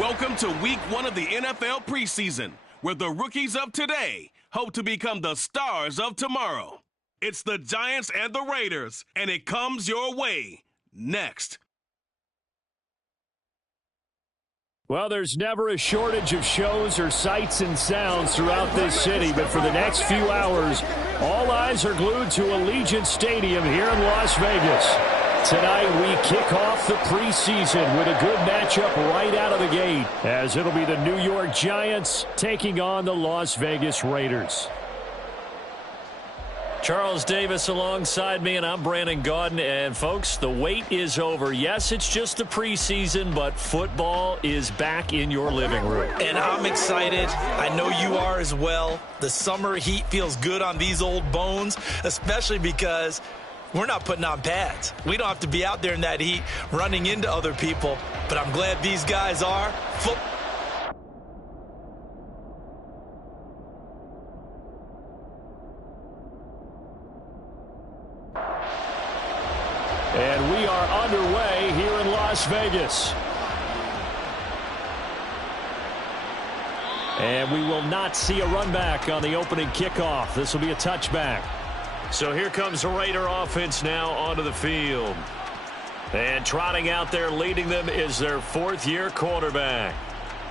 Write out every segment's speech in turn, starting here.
Welcome to week 1 of the NFL preseason, where the rookies of today hope to become the stars of tomorrow. It's the Giants and the Raiders, and it comes your way next. Well, there's never a shortage of shows or sights and sounds throughout this city, but for the next few hours, all eyes are glued to Allegiant Stadium here in Las Vegas. Tonight, we kick off the preseason with a good matchup right out of the gate, as it'll be the New York Giants taking on the Las Vegas Raiders. Charles Davis alongside me, and I'm Brandon Gaudin. And, folks, the wait is over. Yes, it's just the preseason, but football is back in your living room. And I'm excited. I know you are as well. The summer heat feels good on these old bones, especially because we're not putting on pads. We don't have to be out there in that heat running into other people, but I'm glad these guys are. And we are underway here in Las Vegas. And we will not see a run back on the opening kickoff. This will be a touchback. So here comes the Raider offense now onto the field. And trotting out there leading them is their fourth-year quarterback.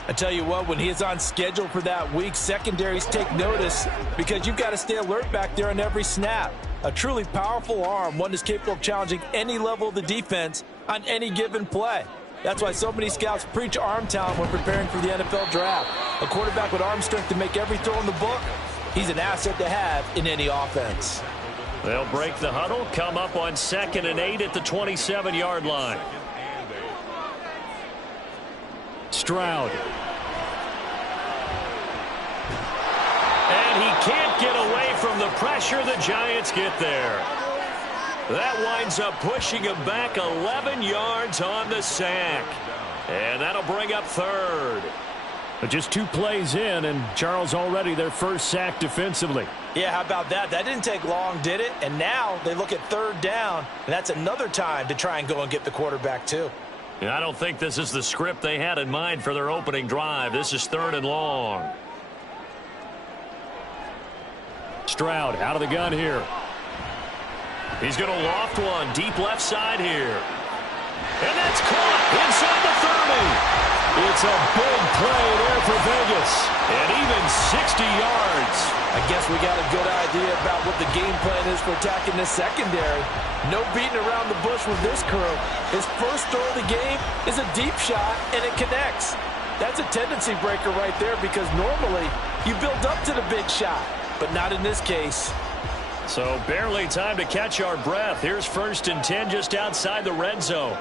I tell you what, when he is on schedule for that week, secondaries take notice because you've got to stay alert back there on every snap. A truly powerful arm, one that's capable of challenging any level of the defense on any given play. That's why so many scouts preach arm talent when preparing for the NFL draft. A quarterback with arm strength to make every throw in the book, he's an asset to have in any offense. They'll break the huddle, come up on 2nd and 8 at the 27-yard line. Stroud. And he can't get away from the pressure. The Giants get there. That winds up pushing him back 11 yards on the sack. And that'll bring up 3rd. But just 2 plays in, and Charles already their first sack defensively. Yeah, how about that? That didn't take long, did it? And now they look at 3rd down, and that's another time to try and go and get the quarterback too. Yeah, I don't think this is the script they had in mind for their opening drive. This is 3rd and long. Stroud out of the gun here. He's going to loft one deep left side here. And that's caught inside the 30. It's a big play there for Vegas. And even 60 yards. I guess we got a good idea about what the game plan is for attacking this secondary. No beating around the bush with this crew. His first throw of the game is a deep shot, and it connects. That's a tendency breaker right there because normally you build up to the big shot, but not in this case. So barely time to catch our breath. Here's 1st and 10 just outside the red zone.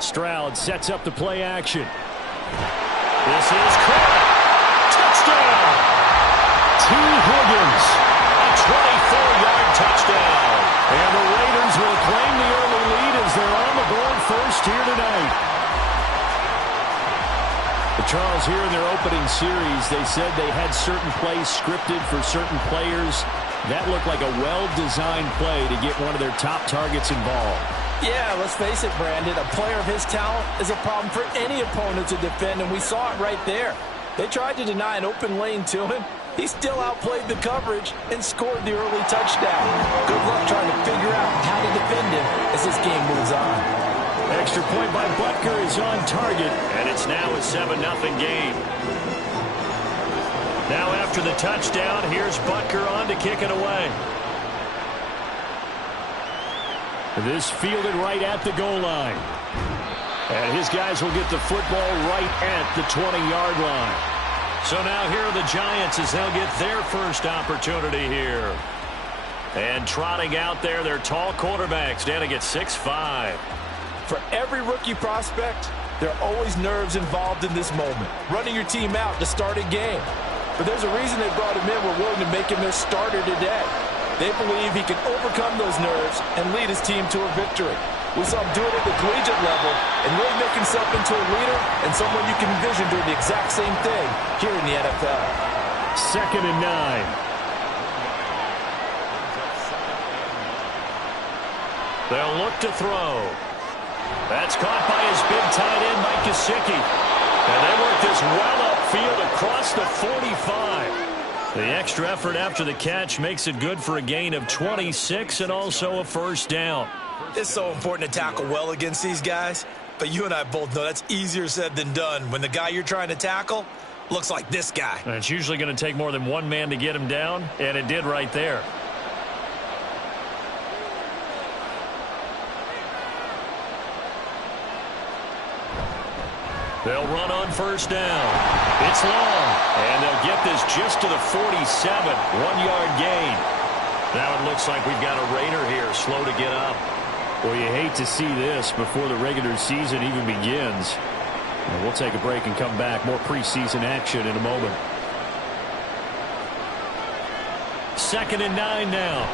Stroud sets up the play action. This is caught. Touchdown. T. Higgins. A 24-yard touchdown. And the Raiders will claim the early lead as they're on the board first here tonight. But Charles, here in their opening series, they said they had certain plays scripted for certain players. That looked like a well-designed play to get one of their top targets involved. Yeah, let's face it, Brandon. A player of his talent is a problem for any opponent to defend, and we saw it right there. They tried to deny an open lane to him. He still outplayed the coverage and scored the early touchdown. Good luck trying to figure out how to defend him as this game moves on. Extra point by Butker is on target. And it's now a 7-0 game. Now after the touchdown, here's Butker on to kick it away. This fielded right at the goal line. And his guys will get the football right at the 20-yard line. So now here are the Giants as they'll get their first opportunity here. And trotting out there, their tall quarterback standing at 6'5". For every rookie prospect, there are always nerves involved in this moment. Running your team out to start a game. But there's a reason they brought him in. We're willing to make him their starter today. They believe he can overcome those nerves and lead his team to a victory. We saw him do it at the collegiate level and really make himself into a leader and someone you can envision doing the exact same thing here in the NFL. 2nd and 9. They'll look to throw. That's caught by his big tight end, Mike Gesicki. And they work this well upfield across the 45. The extra effort after the catch makes it good for a gain of 26 and also a first down. It's so important to tackle well against these guys, but you and I both know that's easier said than done when the guy you're trying to tackle looks like this guy. And it's usually going to take more than one man to get him down, and it did right there. They'll run on first down. It's long, and they'll get this just to the 47, 1-yard gain. Now it looks like we've got a Raider here, slow to get up. Well, you hate to see this before the regular season even begins. And we'll take a break and come back. More preseason action in a moment. 2nd and 9 now.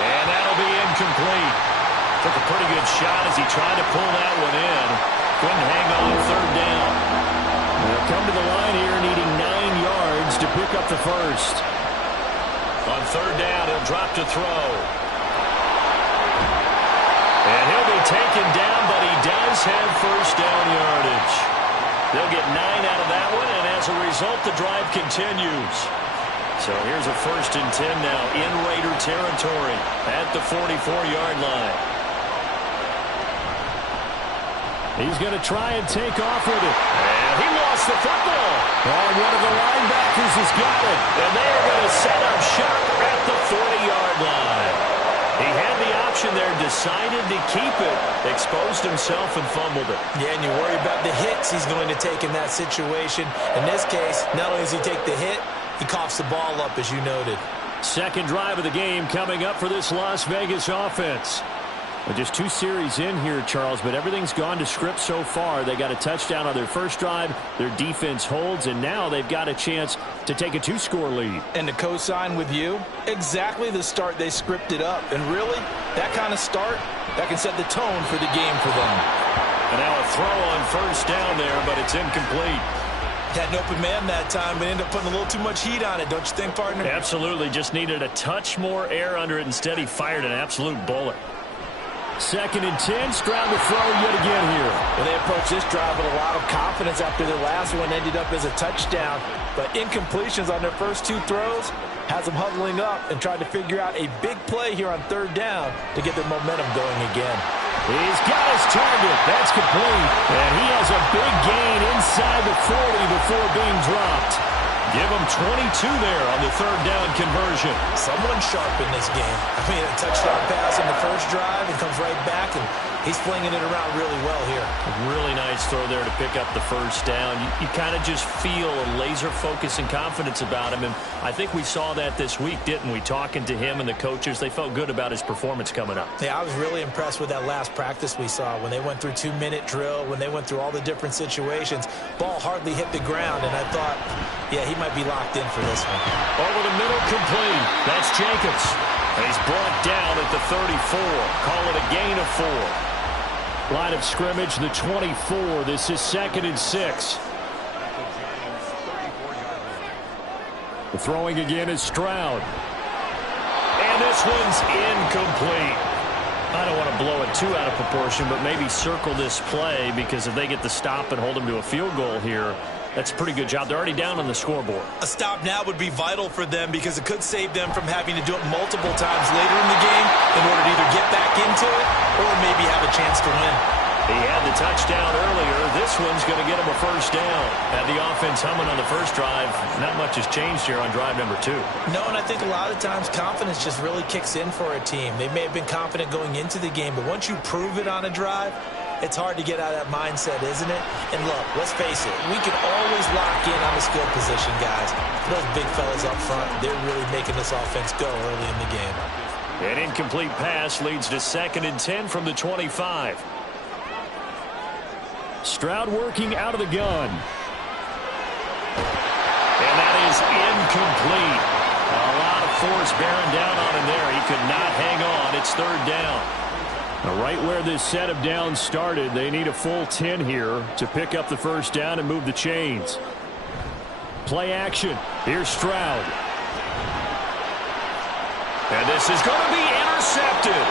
And that'll be incomplete. Took a pretty good shot as he tried to pull that one in. Couldn't hang on 3rd down. They'll come to the line here needing 9 yards to pick up the first. On 3rd down, he'll drop to throw. And he'll be taken down, but he does have first down yardage. They'll get 9 out of that one, and as a result, the drive continues. So here's a 1st and 10 now in Raider territory at the 44-yard line. He's going to try and take off with it. And he lost the football. Oh, one of the linebackers has got it. And they are going to set up shop at the 40-yard line. He had the option there, decided to keep it, exposed himself and fumbled it. Yeah, and you worry about the hits he's going to take in that situation. In this case, not only does he take the hit, he coughs the ball up, as you noted. Second drive of the game coming up for this Las Vegas offense. Just 2 series in here, Charles, but everything's gone to script so far. They got a touchdown on their first drive. Their defense holds, and now they've got a chance to take a 2-score lead. And to co-sign with you, exactly the start they scripted up. And really, that kind of start, that can set the tone for the game for them. And now a throw on first down there, but it's incomplete. Had an open man that time, but ended up putting a little too much heat on it, don't you think, partner? Absolutely. Just needed a touch more air under it. Instead, he fired an absolute bullet. 2nd and 10, Stroud to throw yet again here. Well, they approached this drive with a lot of confidence after their last one ended up as a touchdown. But incompletions on their first 2 throws has them huddling up and trying to figure out a big play here on 3rd down to get their momentum going again. He's got his target. That's complete. And he has a big gain inside the 40 before being dropped. Give him 22 there on the 3rd down conversion. Someone sharp in this game. I mean, a touchdown pass in the first drive and comes right back, and he's flinging it around really well here. A really nice throw there to pick up the first down. You kind of just feel a laser focus and confidence about him, and I think we saw that this week, didn't we? Talking to him and the coaches, they felt good about his performance coming up. Yeah, I was really impressed with that last practice we saw when they went through 2-minute drill, when they went through all the different situations. Ball hardly hit the ground, and I thought, yeah, he might be locked in for this one. Over the middle, complete. That's Jacobs. And he's brought down at the 34. Call it a gain of 4. Line of scrimmage, the 24. This is 2nd and 6. The throwing again is Stroud. And this one's incomplete. I don't want to blow it too out of proportion, but maybe circle this play, because if they get the stop and hold them to a field goal here, that's a pretty good job. They're already down on the scoreboard. A stop now would be vital for them because it could save them from having to do it multiple times later in the game in order to either get back into it or maybe have a chance to win. He had the touchdown earlier. This one's going to get him a first down. Had the offense humming on the first drive. Not much has changed here on drive number 2. No, and I think a lot of times confidence just really kicks in for a team. They may have been confident going into the game, but once you prove it on a drive, it's hard to get out of that mindset, isn't it? And look, let's face it, we can always lock in on the skill position, guys. Those big fellas up front, they're really making this offense go early in the game. An incomplete pass leads to 2nd and 10 from the 25. Stroud working out of the gun. And that is incomplete. A lot of force bearing down on him there. He could not hang on. It's 3rd down. Now, right where this set of downs started, they need a full 10 here to pick up the first down and move the chains. Play action. Here's Stroud. And this is going to be intercepted.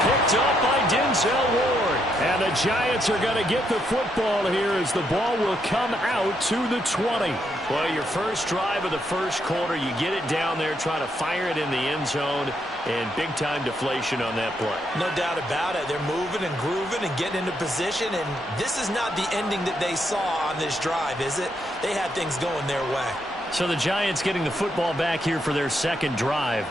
Picked up by Denzel Ward. And the Giants are going to get the football here as the ball will come out to the 20. Well, your first drive of the first quarter, you get it down there, try to fire it in the end zone, and big-time deflation on that play. No doubt about it. They're moving and grooving and getting into position, and this is not the ending that they saw on this drive, is it? They had things going their way. So the Giants getting the football back here for their second drive.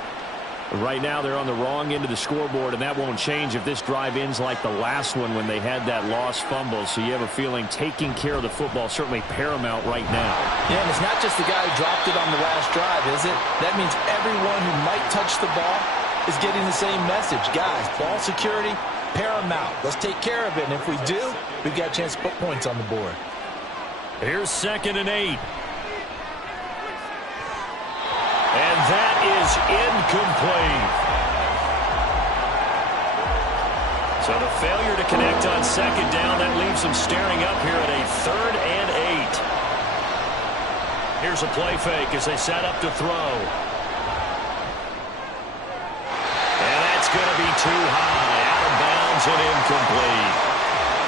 Right now they're on the wrong end of the scoreboard, and that won't change if this drive ends like the last one when they had that lost fumble. So you have a feeling taking care of the football certainly paramount right now. Yeah, and it's not just the guy who dropped it on the last drive, is it? That means everyone who might touch the ball is getting the same message. Guys, ball security, paramount. Let's take care of it, and if we do, we've got a chance to put points on the board. Here's 2nd and 8. And that is incomplete. So the failure to connect on 2nd down, that leaves them staring up here at a 3rd and 8. Here's a play fake as they set up to throw. And that's going to be too high. Out of bounds and incomplete.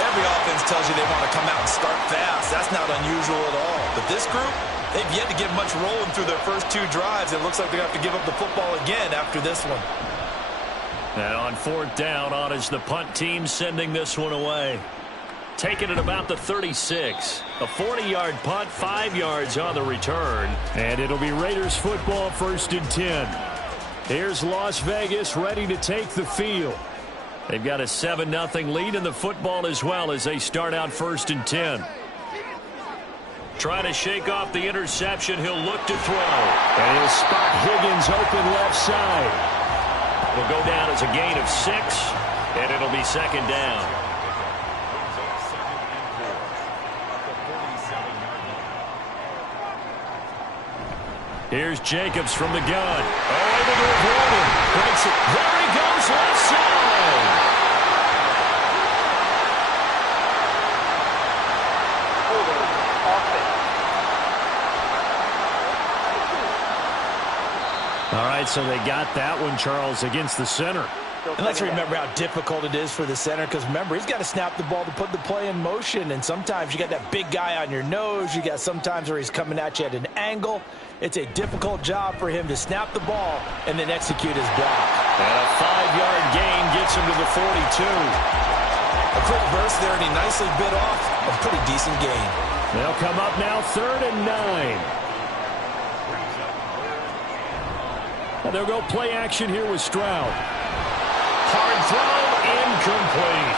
Every offense tells you they want to come out and start fast. That's not unusual at all. But this group, they've yet to get much rolling through their first 2 drives. It looks like they have to give up the football again after this one. And on 4th down, on is the punt team sending this one away. Taking it about the 36. A 40-yard punt, 5 yards on the return. And it'll be Raiders football, 1st and 10. Here's Las Vegas ready to take the field. They've got a 7-0 lead in the football as well as they start out 1st and 10. Trying to shake off the interception. He'll look to throw. And he'll spot Higgins open left side. Will go down as a gain of 6, and it'll be 2nd down. Here's Jacobs from the gun. Oh, able to avoid him. Breaks it. There he goes left side. All right, so they got that one, Charles, against the center. And let's remember how difficult it is for the center, because remember, he's got to snap the ball to put the play in motion, and sometimes you got that big guy on your nose. You got sometimes where he's coming at you at an angle. It's a difficult job for him to snap the ball and then execute his block. And a 5-yard gain gets him to the 42. A quick burst there, and he nicely bit off a pretty decent gain. They'll come up now 3rd and 9. And they'll go play action here with Stroud. Hard throw, incomplete.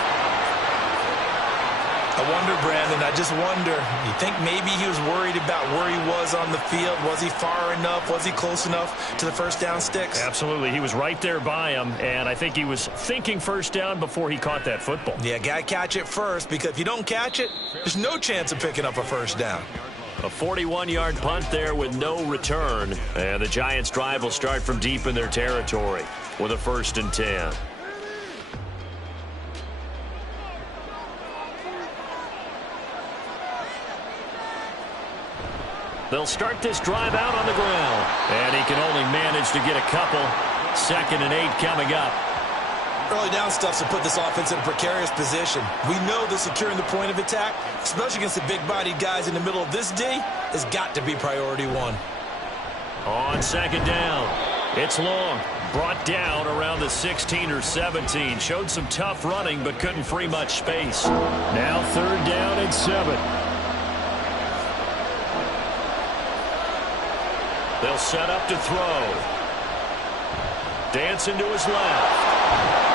I wonder, Brandon, I just wonder, you think maybe he was worried about where he was on the field? Was he far enough? Was he close enough to the first down sticks? Absolutely. He was right there by him, and I think he was thinking first down before he caught that football. Yeah, got to catch it first, because if you don't catch it, there's no chance of picking up a first down. A 41-yard punt there with no return. And the Giants' drive will start from deep in their territory with a 1st and 10. They'll start this drive out on the ground. And he can only manage to get a couple. 2nd and 8 coming up. Early down stuff to put this offense in a precarious position. We know that securing the point of attack, especially against the big-bodied guys in the middle of this D, has got to be priority 1. On 2nd down, it's long. Brought down around the 16 or 17. Showed some tough running, but couldn't free much space. Now 3rd down and 7. They'll set up to throw. Dancing to his left.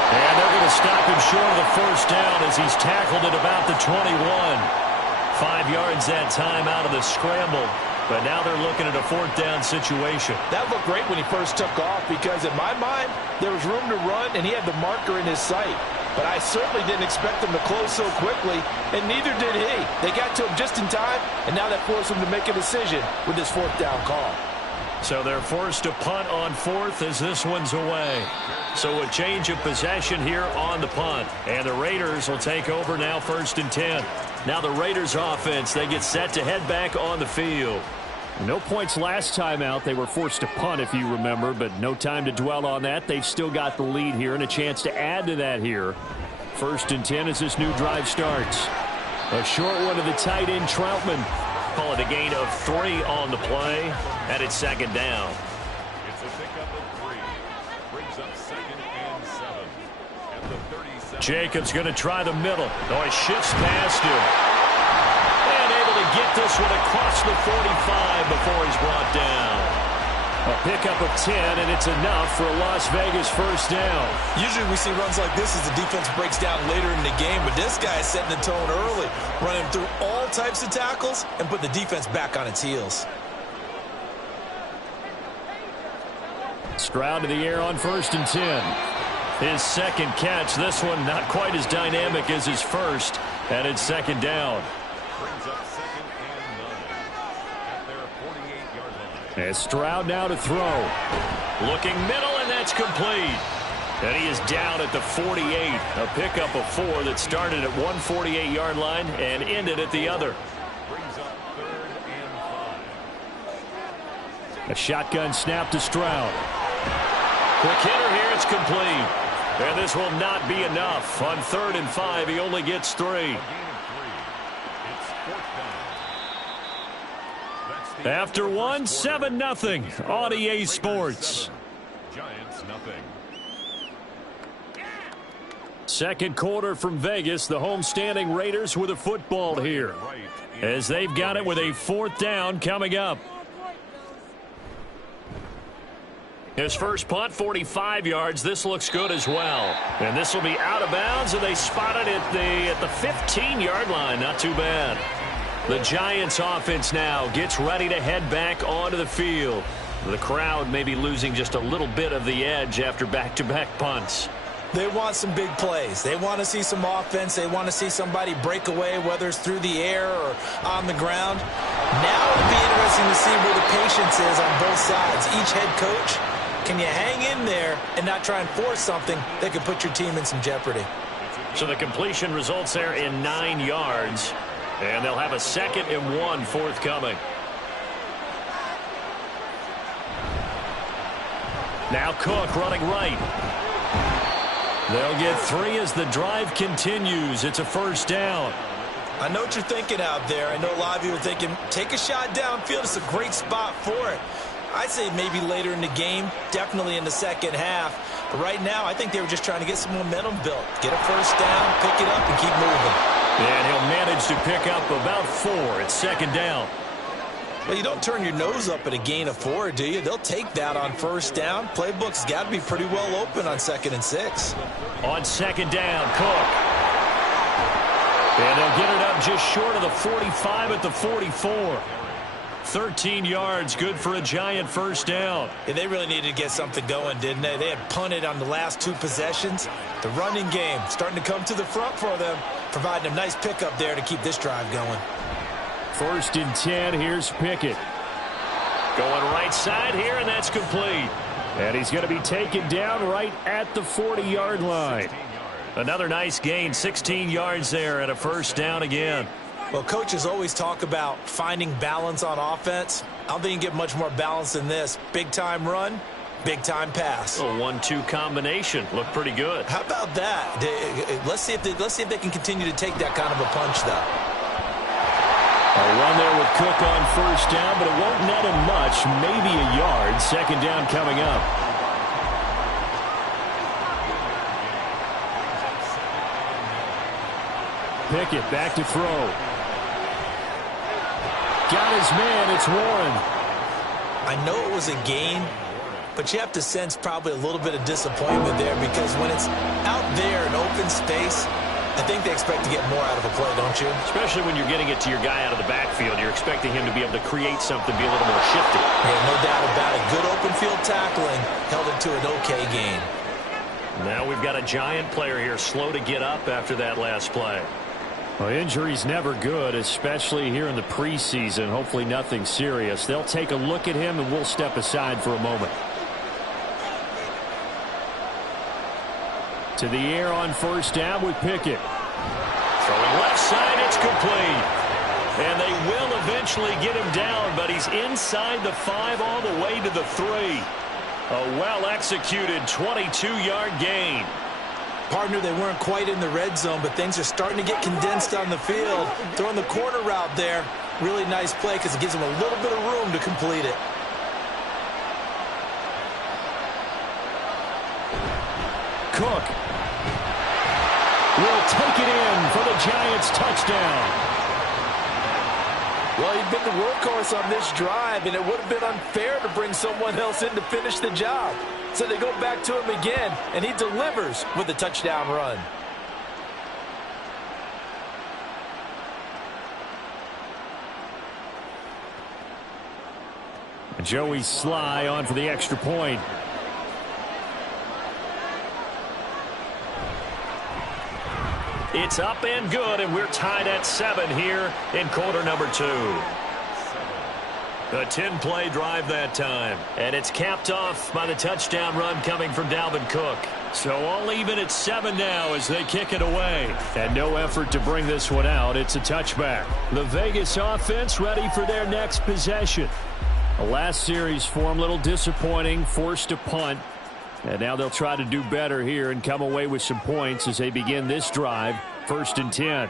And they're going to stop him short of the first down as he's tackled at about the 21. 5 yards that time out of the scramble. But now they're looking at a 4th down situation. That looked great when he first took off, because in my mind, there was room to run, and he had the marker in his sight. But I certainly didn't expect him to close so quickly, and neither did he. They got to him just in time, and now that forced him to make a decision with this 4th down call. So they're forced to punt on 4th as this one's away. So a change of possession here on the punt. And the Raiders will take over now 1st and 10. Now the Raiders offense, they get set to head back on the field. No points last time out. They were forced to punt, if you remember, but no time to dwell on that. They've still got the lead here and a chance to add to that here. 1st and 10 as this new drive starts. A short one to the tight end, Troutman. Call it a gain of 3 on the play, and it's 2nd down. It's a pickup of 3. Brings up 2nd and 7. At the 37. Jacobs going to try the middle. Oh, he shifts past him. And able to get this one across the 45 before he's brought down. A pickup of 10, and it's enough for a Las Vegas 1st down. Usually we see runs like this as the defense breaks down later in the game, but this guy is setting the tone early, running through all types of tackles and put the defense back on its heels. Stroud to the air on 1st and 10. His 2nd catch. This one not quite as dynamic as his first, and it's 2nd down. Brings up 2nd and 9 at their 48-yard line. And Stroud now to throw. Looking middle, and that's complete. And he is down at the 48. A pickup of 4 that started at one 48-yard line and ended at the other. Brings up 3rd and 5. A shotgun snap to Stroud. Quick hitter here, it's complete. And this will not be enough. On 3rd and 5, he only gets 3. After one, 7-0 on EA Sports. Giants nothing. 2nd quarter from Vegas. The homestanding Raiders with a football here, as they've got it with a 4th down coming up. His first punt, 45 yards. This looks good as well. And this will be out of bounds, and they spot it at the 15-yard line. Not too bad. The Giants offense now gets ready to head back onto the field. The crowd may be losing just a little bit of the edge after back-to-back punts. They want some big plays. They want to see some offense. They want to see somebody break away, whether it's through the air or on the ground. Now it'll be interesting to see where the patience is on both sides. Each head coach, can you hang in there and not try and force something that could put your team in some jeopardy? So the completion results there in 9 yards. And they'll have a 2nd and 1 forthcoming. Now Cook running right. They'll get 3 as the drive continues. It's a 1st down. I know what you're thinking out there. I know a lot of you are thinking, take a shot downfield. It's a great spot for it. I'd say maybe later in the game, definitely in the 2nd half. But right now, I think they were just trying to get some momentum built. Get a 1st down, pick it up, and keep moving. And he'll manage to pick up about 4. It's 2nd down. Well, you don't turn your nose up at a gain of 4, do you? They'll take that on 1st down. Playbook's got to be pretty well open on 2nd and 6. On 2nd down, Cook. And they'll get it up just short of the 45 at the 44. 13 yards, good for a Giant 1st down. Yeah, they really needed to get something going, didn't they? They had punted on the last 2 possessions. The running game starting to come to the front for them, providing a nice pickup there to keep this drive going. 1st and 10, here's Pickett. Going right side here, and that's complete. And he's going to be taken down right at the 40-yard line. Another nice gain, 16 yards there, and a 1st down again. Well, coaches always talk about finding balance on offense. I don't think you can get much more balance than this. Big-time run, big-time pass. A 1-2 combination. Looked pretty good. How about that? Let's see if they can continue to take that kind of a punch, though. A run there with Cook on 1st down, but it won't net him much, maybe a yard. 2nd down coming up. Pickett back to throw. Got his man, it's Warren. I know it was a gain, but you have to sense probably a little bit of disappointment there, because when it's out there in open space, I think they expect to get more out of a play, don't you? Especially when you're getting it to your guy out of the backfield. You're expecting him to be able to create something, be a little more shifty. Yeah, no doubt about it. Good open field tackling held it to an okay gain. Now we've got a Giant player here slow to get up after that last play. Well, injury's never good, especially here in the preseason. Hopefully nothing serious. They'll take a look at him, and we'll step aside for a moment. To the air on 1st down with Pickett. Throwing left side, it's complete. And they will eventually get him down, but he's inside the 5 all the way to the 3. A well-executed 22-yard gain. Partner, they weren't quite in the red zone, but things are starting to get condensed on the field. Throwing the corner route there, really nice play because it gives them a little bit of room to complete it. Cook will take it in for the Giants touchdown. Well, he'd been the workhorse on this drive, and it would have been unfair to bring someone else in to finish the job. So they go back to him again, and he delivers with a touchdown run. Joey Sly on for the extra point. It's up and good, and we're tied at 7 here in quarter number 2. A 10-play drive that time, and it's capped off by the touchdown run coming from Dalvin Cook. So all even at 7 now as they kick it away. And no effort to bring this one out. It's a touchback. The Vegas offense ready for their next possession. The last series for them, a little disappointing, forced a punt. And now they'll try to do better here and come away with some points as they begin this drive, 1st and 10.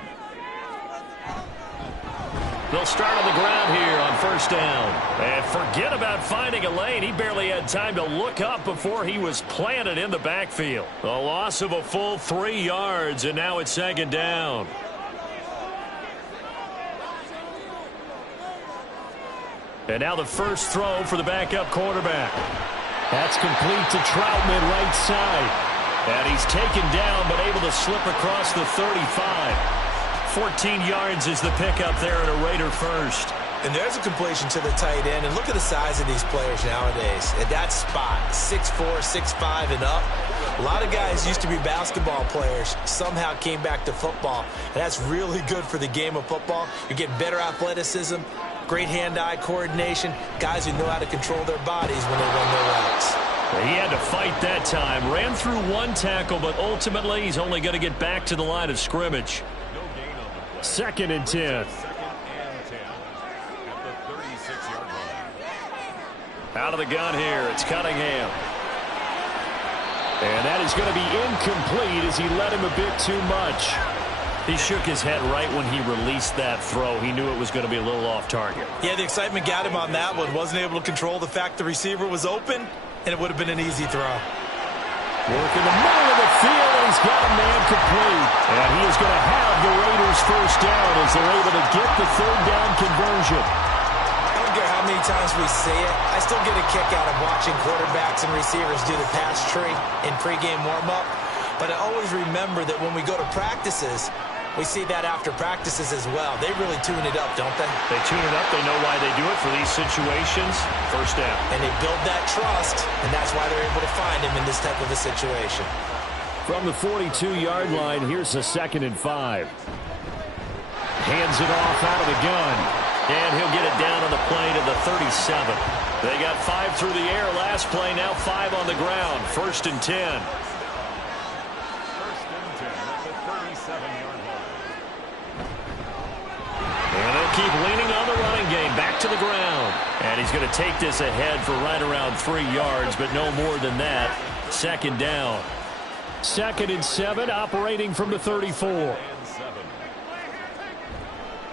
They'll start on the ground here on 1st down. And forget about finding a lane. He barely had time to look up before he was planted in the backfield. A loss of a full 3 yards, and now it's 2nd down. And now the first throw for the backup quarterback. That's complete to Troutman right side. And he's taken down but able to slip across the 35. 14 yards is the pickup there at a Raider first. And there's a completion to the tight end. And look at the size of these players nowadays. At that spot, 6'4", 6'5", and up. A lot of guys used to be basketball players, somehow came back to football. And that's really good for the game of football. You're getting better athleticism, great hand-eye coordination, guys who know how to control their bodies when they run their routes. He had to fight that time. Ran through 1 tackle, but ultimately he's only going to get back to the line of scrimmage. 2nd and 10. Out of the gun here, it's Cunningham. And that is going to be incomplete as he led him a bit too much. He shook his head right when he released that throw. He knew it was going to be a little off target. Yeah, the excitement got him on that one. Wasn't able to control the fact the receiver was open, and it would have been an easy throw. Working the middle of the field, and he's got a man complete. And he is going to have the Raiders first down as they're able to get the 3rd down conversion. I don't care how many times we say it, I still get a kick out of watching quarterbacks and receivers do the pass tree in pregame warm-up. But I always remember that when we go to practices, we see that after practices as well. They really tune it up, don't they? They tune it up. They know why they do it for these situations. First down. And they build that trust, and that's why they're able to find him in this type of a situation. From the 42-yard line, here's a 2nd and 5. Hands it off out of the gun. And he'll get it down on the play to the 37. They got 5 through the air last play, now 5 on the ground. 1st and 10. And they'll keep leaning on the running game. Back to the ground. And he's going to take this ahead for right around 3 yards, but no more than that. 2nd down. 2nd and 7, operating from the 34.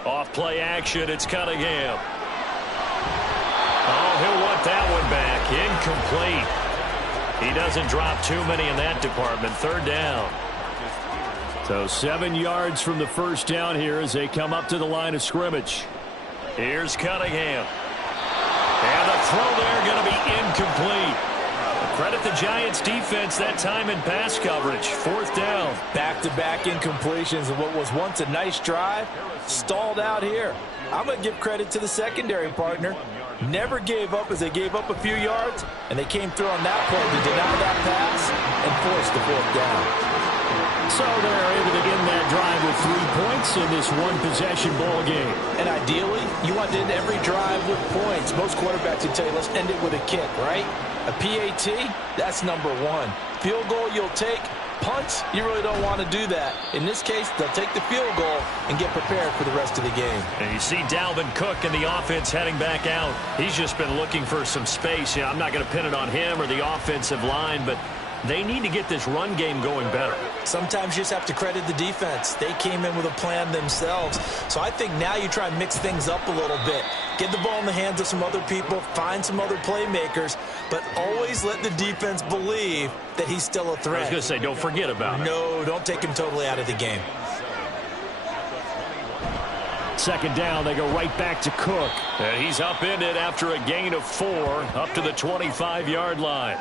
Off play action, it's Cunningham. Oh, he'll want that one back. Incomplete. He doesn't drop too many in that department. 3rd down. So 7 yards from the first down here as they come up to the line of scrimmage. Here's Cunningham. And the throw there going to be incomplete. Credit the Giants defense that time in pass coverage. 4th down. Back-to-back incompletions of what was once a nice drive, stalled out here. I'm going to give credit to the secondary partner. Never gave up as they gave up a few yards, and they came through on that play to deny that pass and force the 4th down. So they're able to end that drive with 3 points in this one-possession ball game. And ideally, you want to end every drive with points. Most quarterbacks would tell you, let's end it with a kick, right? A PAT, that's number 1. Field goal you'll take, punts, you really don't want to do that. In this case, they'll take the field goal and get prepared for the rest of the game. And you see Dalvin Cook and the offense heading back out. He's just been looking for some space. I'm not going to pin it on him or the offensive line, but they need to get this run game going better. Sometimes you just have to credit the defense. They came in with a plan themselves. So I think now you try and mix things up a little bit. Get the ball in the hands of some other people, find some other playmakers, but always let the defense believe that he's still a threat. I was going to say, don't forget about it. No, don't take him totally out of the game. Second down, they go right back to Cook. And he's upended after a gain of 4 up to the 25-yard line.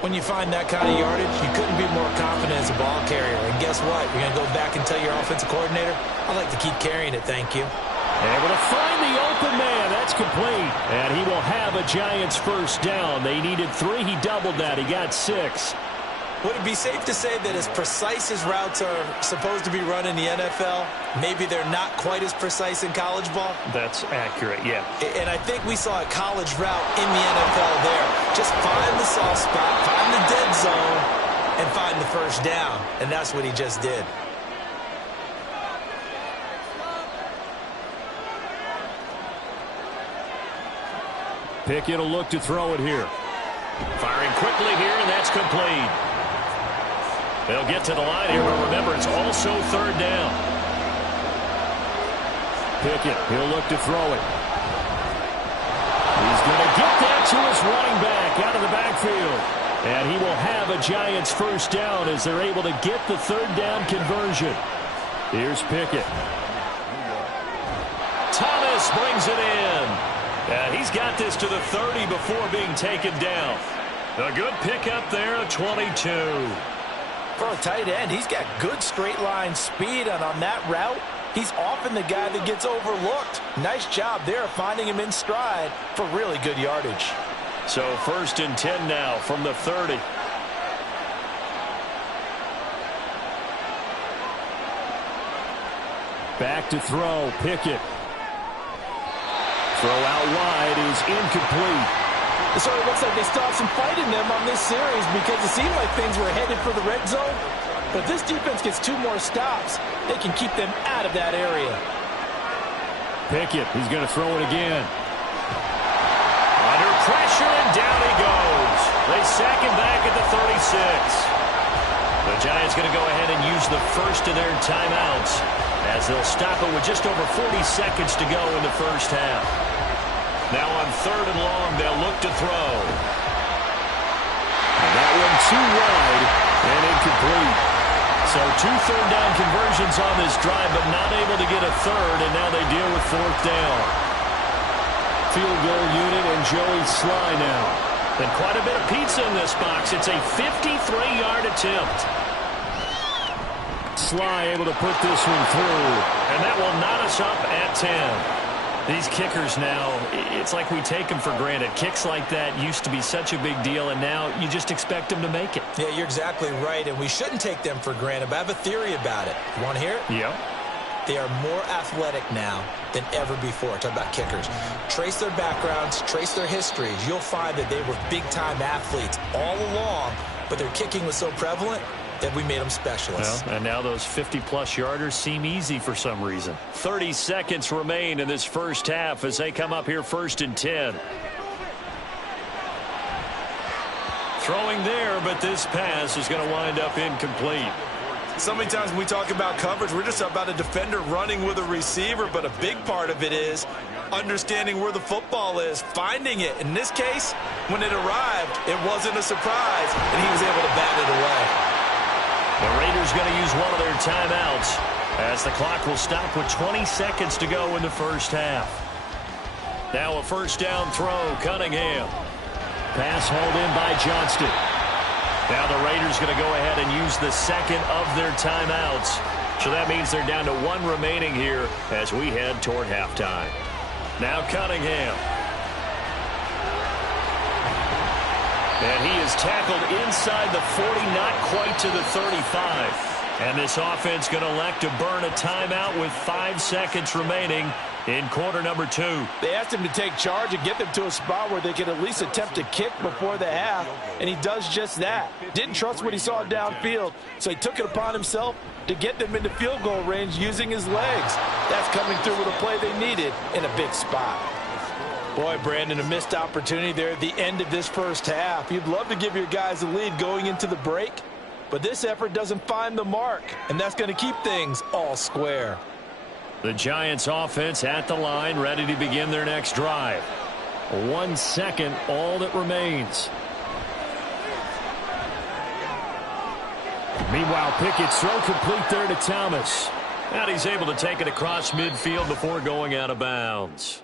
When you find that kind of yardage, you couldn't be more confident as a ball carrier. And guess what? You're going to go back and tell your offensive coordinator, I'd like to keep carrying it, thank you. Able to find the open man. That's complete. And he will have a Giants first down. They needed 3. He doubled that. He got 6. Would it be safe to say that as precise as routes are supposed to be run in the NFL, maybe they're not quite as precise in college ball? That's accurate, yeah. And I think we saw a college route in the NFL there. Just find the soft spot, find the dead zone, and find the first down. And that's what he just did. Pickett will look to throw it here. Firing quickly here, and that's complete. They'll get to the line here, but remember, it's also third down. Pickett, he'll look to throw it. He's going to get that to his running back out of the backfield. And he will have a Giants first down as they're able to get the third down conversion. Here's Pickett. Thomas brings it in. And he's got this to the 30 before being taken down. A good pickup there, a 22. For a tight end, he's got good straight line speed, and on that route, he's often the guy that gets overlooked. Nice job there finding him in stride for really good yardage. So 1st and 10 now from the 30. Back to throw, Pickett. Throw out wide is incomplete. So it looks like they still have some fight in them on this series because it seemed like things were headed for the red zone. But if this defense gets 2 more stops, they can keep them out of that area. Pickett, he's going to throw it again. Under pressure, and down he goes. They sack him back at the 36. The Giants going to go ahead and use the first of their timeouts as they'll stop it with just over 40 seconds to go in the first half. Now on 3rd and long, they'll look to throw. And that one too wide and incomplete. So 2 third down conversions on this drive, but not able to get a third, and now they deal with 4th down. Field goal unit and Joey Sly now. And quite a bit of pizza in this box. It's a 53-yard attempt. Sly able to put this one through. And that will knot us up at 10. These kickers now, it's like we take them for granted. Kicks like that used to be such a big deal, and now you just expect them to make it. Yeah, you're exactly right, and we shouldn't take them for granted, but I have a theory about it. You want to hear it? Yeah. They are more athletic now than ever before. Talk about kickers. Trace their backgrounds, trace their histories. You'll find that they were big-time athletes all along, but their kicking was so prevalent that we made them specialists. Well, and now those 50-plus yarders seem easy for some reason. 30 seconds remain in this first half as they come up here 1st and 10. Throwing there, but this pass is going to wind up incomplete. So many times when we talk about coverage, we're just about a defender running with a receiver, but a big part of it is understanding where the football is, finding it. In this case, when it arrived, it wasn't a surprise, and he was able to bat it away. The Raiders going to use one of their timeouts as the clock will stop with 20 seconds to go in the first half. Now a first down throw, Cunningham. Pass hauled in by Johnston. Now the Raiders going to go ahead and use the second of their timeouts. So that means they're down to 1 remaining here as we head toward halftime. Now Cunningham. And he is tackled inside the 40, not quite to the 35. And this offense going to elect to burn a timeout with 5 seconds remaining in quarter number 2. They asked him to take charge and get them to a spot where they could at least attempt to kick before the half, and he does just that. Didn't trust what he saw downfield, so he took it upon himself to get them into field goal range using his legs. That's coming through with a play they needed in a big spot. Boy, Brandon, a missed opportunity there at the end of this first half. You'd love to give your guys a lead going into the break, but this effort doesn't find the mark, and that's going to keep things all square. The Giants offense at the line, ready to begin their next drive. 1 second, all that remains. Meanwhile, Pickett's throw complete there to Thomas. And he's able to take it across midfield before going out of bounds.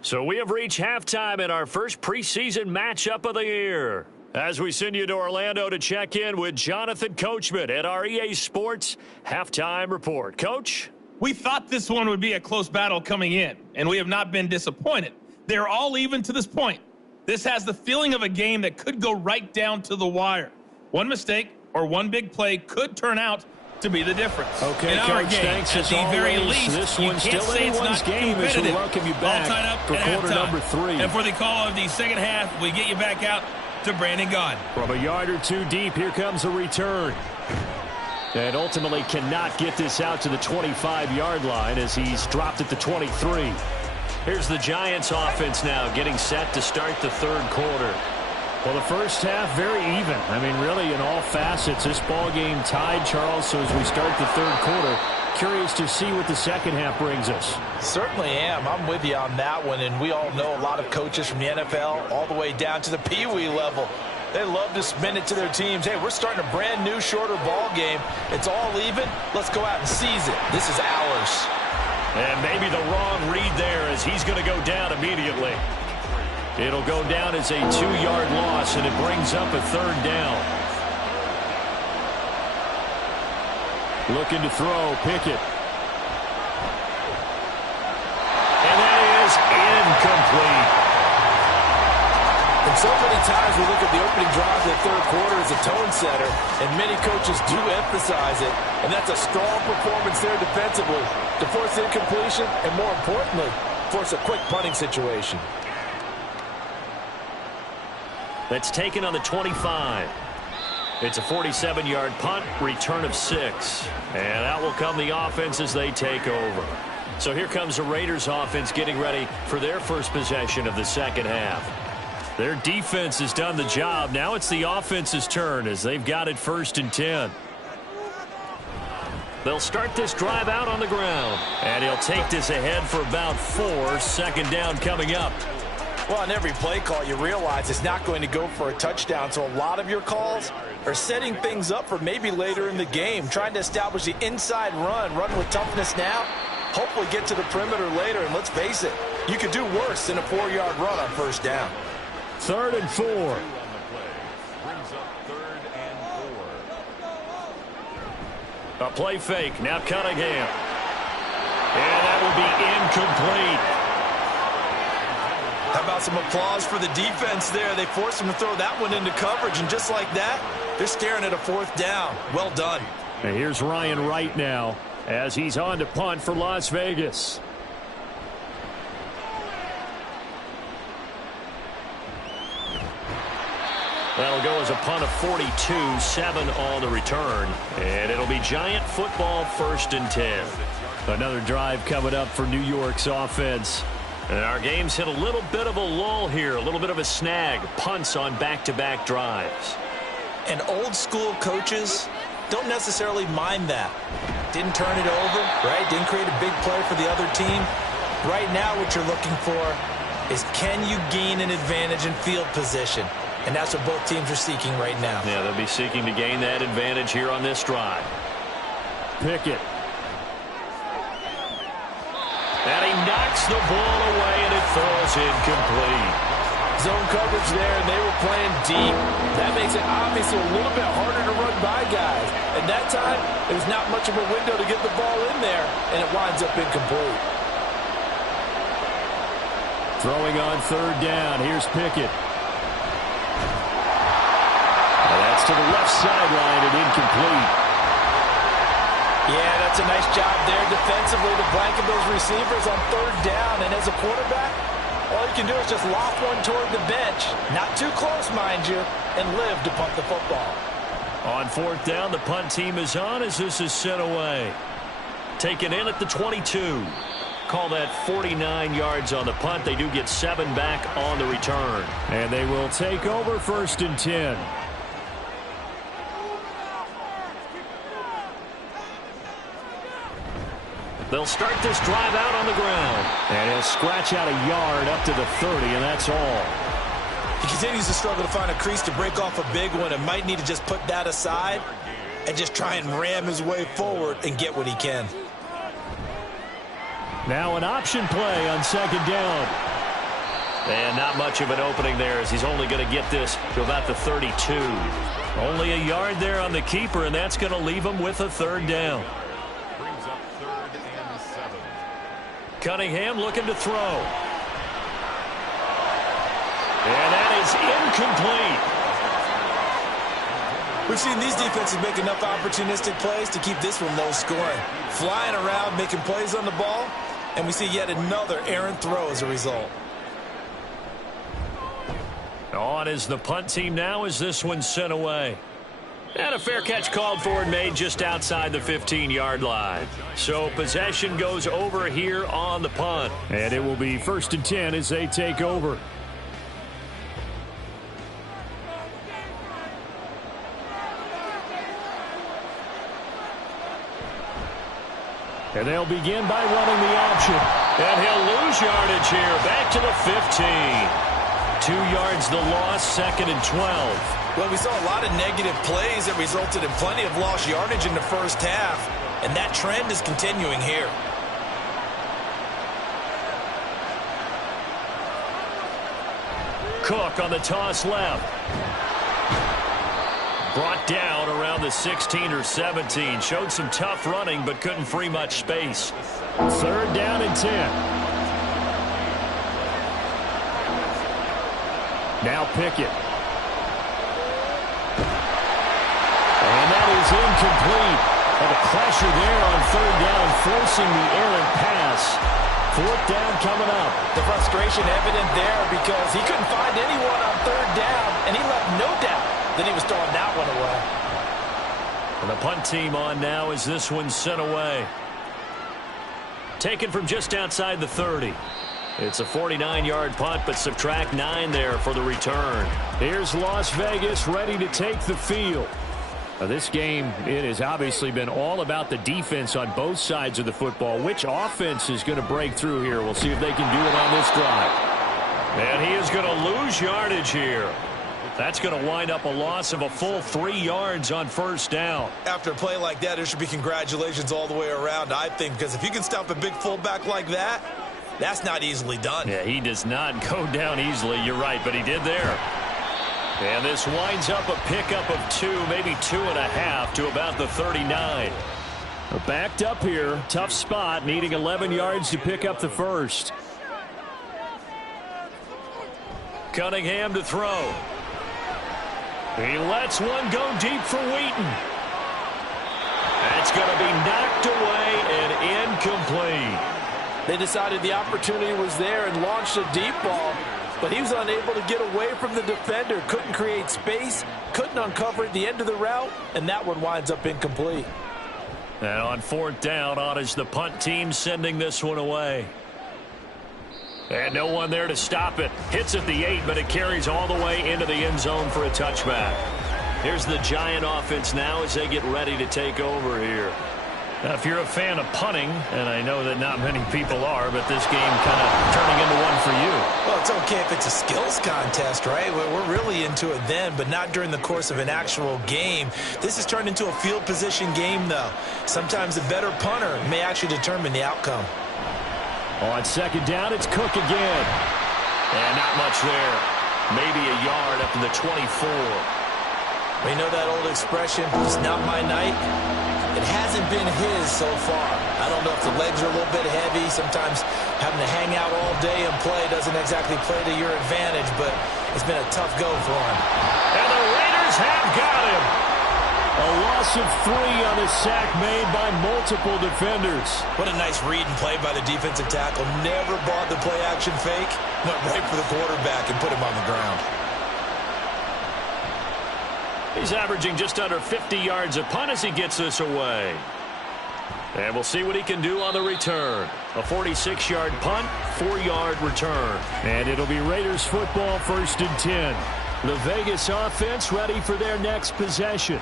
So we have reached halftime in our first preseason matchup of the year. As we send you to Orlando to check in with Jonathan Coachman at our EA Sports Halftime Report. Coach? We thought this one would be a close battle coming in, and we have not been disappointed. They're all even to this point. This has the feeling of a game that could go right down to the wire. One mistake or one big play could turn out to be the difference. Okay, in our Coach, game, thanks at the very least, this you one's can't still say it's anyone's not game as we competitive. welcome you All back tied up for at quarter halftime. number 3. And for the call of the second half, we get you back out to Brandon Gaudin. From a yard or two deep, here comes a return. And ultimately cannot get this out to the 25-yard line as he's dropped at the 23. Here's the Giants offense now getting set to start the third quarter. Well, the first half, very even. I mean, really, in all facets, this ball game tied, Charles. So as we start the third quarter, curious to see what the second half brings us. Certainly am. I'm with you on that one, and we all know a lot of coaches from the NFL all the way down to the Pee Wee level. They love to spin it to their teams. Hey, we're starting a brand new, shorter ball game. It's all even. Let's go out and seize it. This is ours. And maybe the wrong read there as he's going to go down immediately. It'll go down as a 2-yard loss, and it brings up a third down. Looking to throw, Pickett. And that is incomplete. And so many times we look at the opening drive of the third quarter as a tone setter, and many coaches do emphasize it, and that's a strong performance there defensively to force incompletion and, more importantly, force a quick punting situation. That's taken on the 25. It's a 47-yard punt, return of 6. And out will come the offense as they take over. So here comes the Raiders offense getting ready for their first possession of the second half. Their defense has done the job. Now it's the offense's turn as they've got it 1st and 10. They'll start this drive out on the ground. And he'll take this ahead for about 4. Second down coming up. Well, on every play call, you realize it's not going to go for a touchdown, so a lot of your calls are setting things up for maybe later in the game, trying to establish the inside run with toughness now, hopefully get to the perimeter later, and let's face it, you could do worse than a 4-yard run on first down. 3rd and 4. Brings up 3rd and 4. A play fake, now Cunningham. And that will be incomplete. How about some applause for the defense there? They forced him to throw that one into coverage, and just like that, they're staring at a 4th down. Well done. And here's Ryan Wright now as he's on to punt for Las Vegas. That'll go as a punt of 42, 7 on the return. And it'll be Giant football 1st and 10. Another drive coming up for New York's offense. And our game's hit a little bit of a lull here, a little bit of a snag. Punts on back-to-back drives. And old school coaches don't necessarily mind that. Didn't turn it over, right? Didn't create a big play for the other team. Right now what you're looking for is can you gain an advantage in field position? And that's what both teams are seeking right now. Yeah, they'll be seeking to gain that advantage here on this drive. Pickett. And he knocks the ball away, and it falls incomplete. Zone coverage there, and they were playing deep. That makes it obviously a little bit harder to run by guys. And that time, there's not much of a window to get the ball in there, and it winds up incomplete. Throwing on 3rd down. Here's Pickett. And that's to the left sideline and incomplete. Yeah, that's a nice job there defensively to blanket those receivers on third down. And as a quarterback, all you can do is just loft one toward the bench. Not too close, mind you, and live to punt the football. On fourth down, the punt team is on as this is sent away. Taken in at the 22. Call that 49 yards on the punt. They do get 7 back on the return. And they will take over 1st and 10. They'll start this drive out on the ground. And he'll scratch out a yard up to the 30, and that's all. He continues to struggle to find a crease to break off a big one and might need to just put that aside and just try and ram his way forward and get what he can. Now an option play on 2nd down. And not much of an opening there as he's only going to get this to about the 32. Only a yard there on the keeper, and that's going to leave him with a 3rd down. Brings up 3rd and 7. Cunningham looking to throw. And that is incomplete. We've seen these defenses make enough opportunistic plays to keep this one low scoring. Flying around, making plays on the ball, and we see yet another errant throw as a result. On is the punt team now as this one's sent away. And a fair catch called for and made just outside the 15-yard line. So possession goes over here on the punt. And it will be 1st and 10 as they take over. And they'll begin by running the option. And he'll lose yardage here. Back to the 15. 2 yards the loss, 2nd and 12. Well, we saw a lot of negative plays that resulted in plenty of lost yardage in the first half, and that trend is continuing here. Cook on the toss left. Brought down around the 16 or 17. Showed some tough running, but couldn't free much space. 3rd down and 10. Now Pickett. And that is incomplete. And the pressure there on 3rd down, forcing the errant pass. 4th down coming up. The frustration evident there because he couldn't find anyone on 3rd down, and he left no doubt that he was throwing that one away. And the punt team on now as this one's sent away. Taken from just outside the 30. It's a 49-yard punt, but subtract 9 there for the return. Here's Las Vegas ready to take the field. Now this game, it has obviously been all about the defense on both sides of the football. Which offense is going to break through here? We'll see if they can do it on this drive. And he is going to lose yardage here. That's going to wind up a loss of a full 3 yards on 1st down. After a play like that, there should be congratulations all the way around, I think, because if you can stop a big fullback like that, that's not easily done. Yeah, he does not go down easily. You're right, but he did there. And this winds up a pickup of 2, maybe 2.5 to about the 39. Backed up here. Tough spot, needing 11 yards to pick up the 1st. Cunningham to throw. He lets one go deep for Wheaton. That's going to be knocked away and incomplete. They decided the opportunity was there and launched a deep ball, but he was unable to get away from the defender, couldn't create space, couldn't uncover at the end of the route, and that one winds up incomplete. And on 4th down, on is the punt team sending this one away. And no one there to stop it. Hits at the 8, but it carries all the way into the end zone for a touchback. Here's the Giant offense now as they get ready to take over here. Now, if you're a fan of punting, and I know that not many people are, but this game kind of turning into one for you. Well, it's okay if it's a skills contest, right? We're really into it then, but not during the course of an actual game. This has turned into a field position game, though. Sometimes the better punter may actually determine the outcome. On 2nd down, it's Cook again. And not much there. Maybe a yard up to the 24. We know that old expression, it's not my night. It hasn't been his so far. I don't know if the legs are a little bit heavy. Sometimes having to hang out all day and play doesn't exactly play to your advantage, but it's been a tough go for him. And the Raiders have got him. A loss of 3 on a sack made by multiple defenders. What a nice read and play by the defensive tackle. Never bought the play-action fake. Went right for the quarterback and put him on the ground. He's averaging just under 50 yards a punt as he gets this away. And we'll see what he can do on the return. A 46-yard punt, 4-yard return. And it'll be Raiders football, 1st and 10. The Vegas offense ready for their next possession.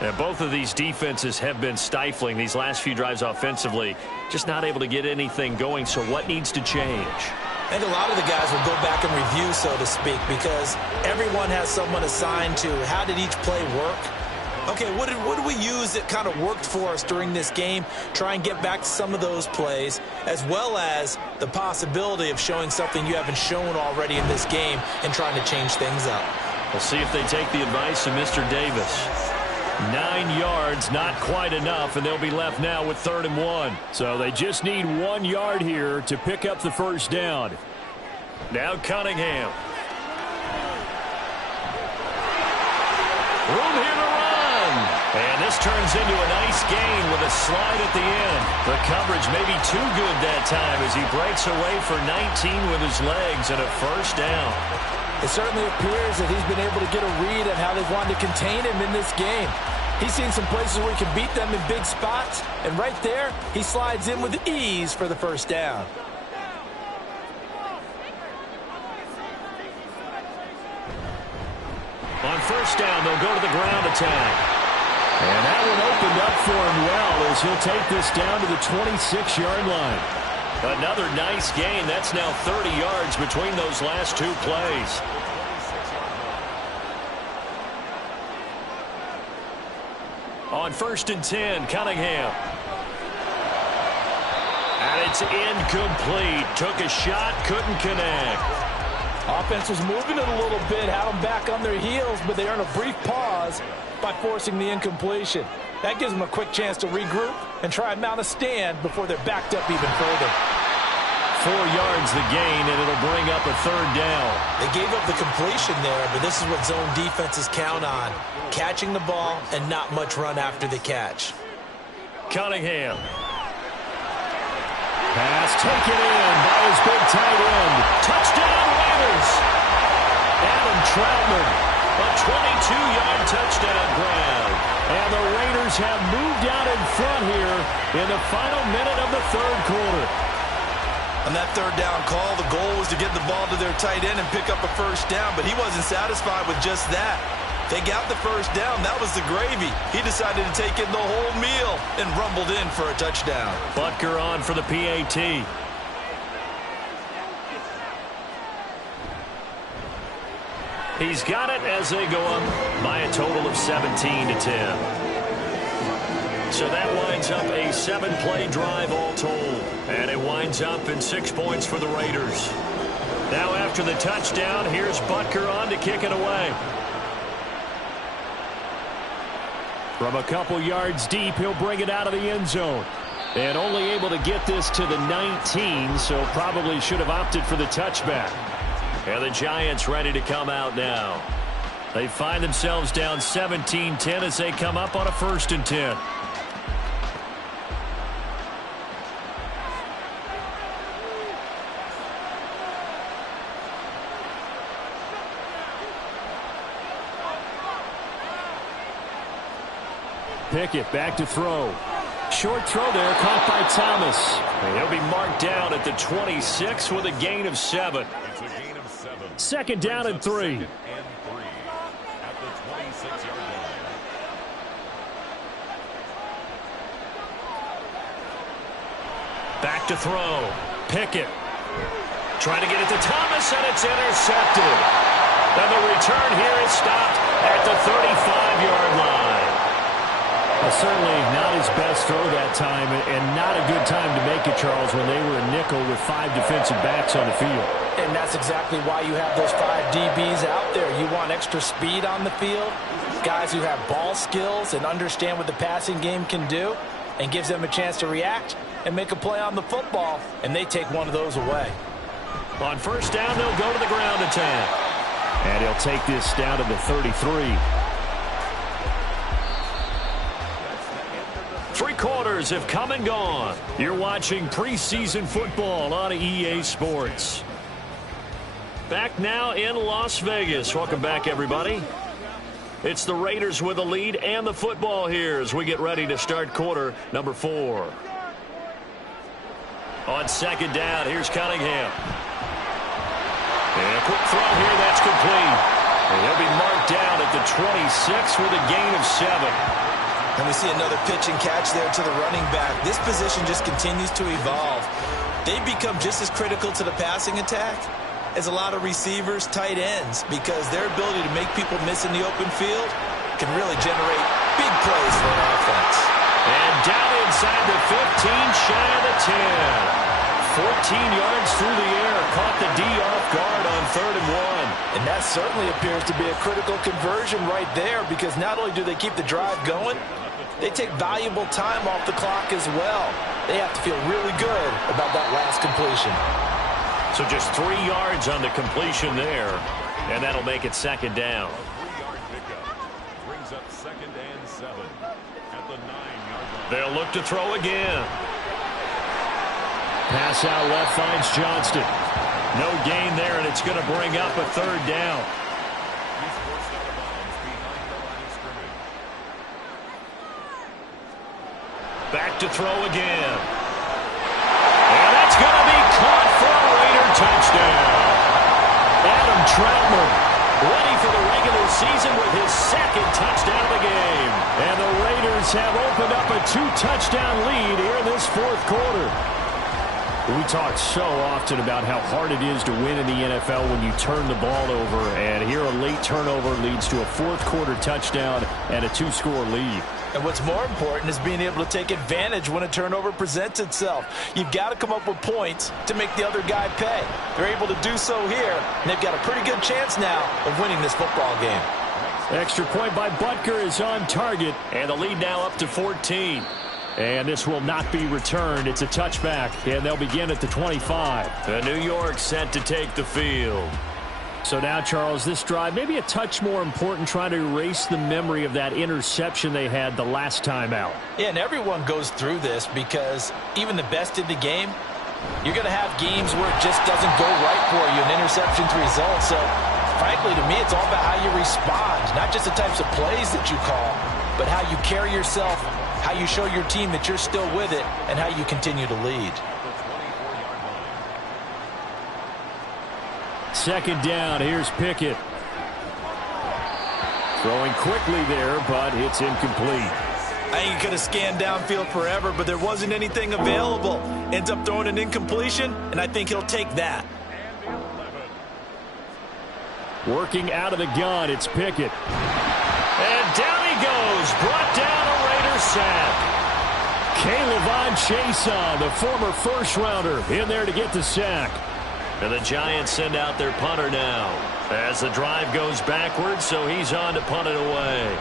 And both of these defenses have been stifling these last few drives offensively. Just not able to get anything going, so what needs to change? I think a lot of the guys will go back and review, so to speak, because everyone has someone assigned to how did each play work. Okay, what did we use that kind of worked for us during this game? Try and get back to some of those plays, as well as the possibility of showing something you haven't shown already in this game and trying to change things up. We'll see if they take the advice of Mr. Davis. 9 yards, not quite enough, and they'll be left now with 3rd and 1. So they just need 1 yard here to pick up the first down. Now Cunningham. Room here to run. And this turns into a nice gain with a slide at the end. The coverage may be too good that time as he breaks away for 19 with his legs and a first down. It certainly appears that he's been able to get a read on how they've wanted to contain him in this game. He's seen some places where he can beat them in big spots, and right there, he slides in with ease for the first down. On first down, they'll go to the ground attack. And that one opened up for him well as he'll take this down to the 26-yard line. Another nice gain. That's now 30 yards between those last 2 plays. On 1st and 10, Cunningham. And it's incomplete. Took a shot, couldn't connect. Offense was moving it a little bit, had them back on their heels, but they earned a brief pause by forcing the incompletion. That gives them a quick chance to regroup and try and mount a stand before they're backed up even further. 4 yards the gain, and it'll bring up a 3rd down. They gave up the completion there, but this is what zone defenses count on. Catching the ball and not much run after the catch. Cunningham. Pass taken in by his big tight end. Touchdown, Raiders. Adam Troutman. A 22-yard touchdown grab. And the Raiders have moved out in front here in the final minute of the 3rd quarter. On that 3rd down call, the goal was to get the ball to their tight end and pick up a first down, but he wasn't satisfied with just that. They got the first down. That was the gravy. He decided to take in the whole meal and rumbled in for a touchdown. Butker on for the PAT. He's got it as they go up by a total of 17-10. So that winds up a 7-play drive all told. And it winds up in 6 points for the Raiders. Now after the touchdown, here's Butker on to kick it away. From a couple yards deep, he'll bring it out of the end zone. And only able to get this to the 19, so probably should have opted for the touchback. And the Giants ready to come out now. They find themselves down 17-10 as they come up on a 1st and 10. Pickett back to throw. Short throw there, caught by Thomas. And he'll be marked down at the 26 with a gain of 7. It's a gain of 7. 2nd down and 3. At the 26-yard line. Back to throw. Pickett. Trying to get it to Thomas, and it's intercepted. And the return here is stopped at the 35-yard line. Certainly not his best throw that time, and not a good time to make it, Charles, when they were a nickel with 5 defensive backs on the field. And that's exactly why you have those 5 DBs out there. You want extra speed on the field, guys who have ball skills and understand what the passing game can do, and gives them a chance to react and make a play on the football, and they take one of those away. On first down, they'll go to the ground attack. And he'll take this down to the 33. quarters have come and gone. You're watching preseason football on EA Sports. Back now in Las Vegas. Welcome back, everybody. It's the Raiders with the lead and the football here as we get ready to start quarter number 4. On second down, here's Cunningham. And a quick throw here, that's complete. And he'll be marked down at the 26 with a gain of 7. And we see another pitch and catch there to the running back. This position just continues to evolve. They've become just as critical to the passing attack as a lot of receivers, tight ends, because their ability to make people miss in the open field can really generate big plays for an offense. And down inside the 15, shy of the 10. 14 yards through the air, caught the D off guard on 3rd and 1. And that certainly appears to be a critical conversion right there, because not only do they keep the drive going, they take valuable time off the clock as well. They have to feel really good about that last completion. So just 3 yards on the completion there, and that'll make it second down. 3-yard pickup brings up 2nd and 7 at the 9-yard line. They'll look to throw again. Pass out left finds Johnston. No gain there, and it's going to bring up a 3rd down. He's forced out of bounds behind the line of scrimmage. Back to throw again. And that's going to be caught for a Raider touchdown. Adam Troutman ready for the regular season with his 2nd touchdown of the game. And the Raiders have opened up a 2-touchdown lead here in this 4th quarter. We talk so often about how hard it is to win in the NFL when you turn the ball over, and here a late turnover leads to a 4th quarter touchdown and a 2-score lead. And what's more important is being able to take advantage when a turnover presents itself. You've got to come up with points to make the other guy pay. They're able to do so here, and they've got a pretty good chance now of winning this football game. Extra point by Butker is on target. And the lead now up to 14. And this will not be returned. It's a touchback, and they'll begin at the 25. The New York set to take the field. So now, Charles, this drive maybe a touch more important, trying to erase the memory of that interception they had the last time out. Yeah, and everyone goes through this because even the best in the game, you're going to have games where it just doesn't go right for you, an interception's result. So, frankly, to me, it's all about how you respond, not just the types of plays that you call, but how you carry yourself, how you show your team that you're still with it, and how you continue to lead. 2nd down, here's Pickett. Throwing quickly there, but it's incomplete. I think he could have scanned downfield forever, but there wasn't anything available. Ends up throwing an incompletion, and I think he'll take that. Working out of the gun, it's Pickett. And down he goes, brought down a Raider sack. K'Lavon Chaisson, the former 1st-rounder, in there to get the sack. And the Giants send out their punter now as the drive goes backwards, so he's on to punt it away.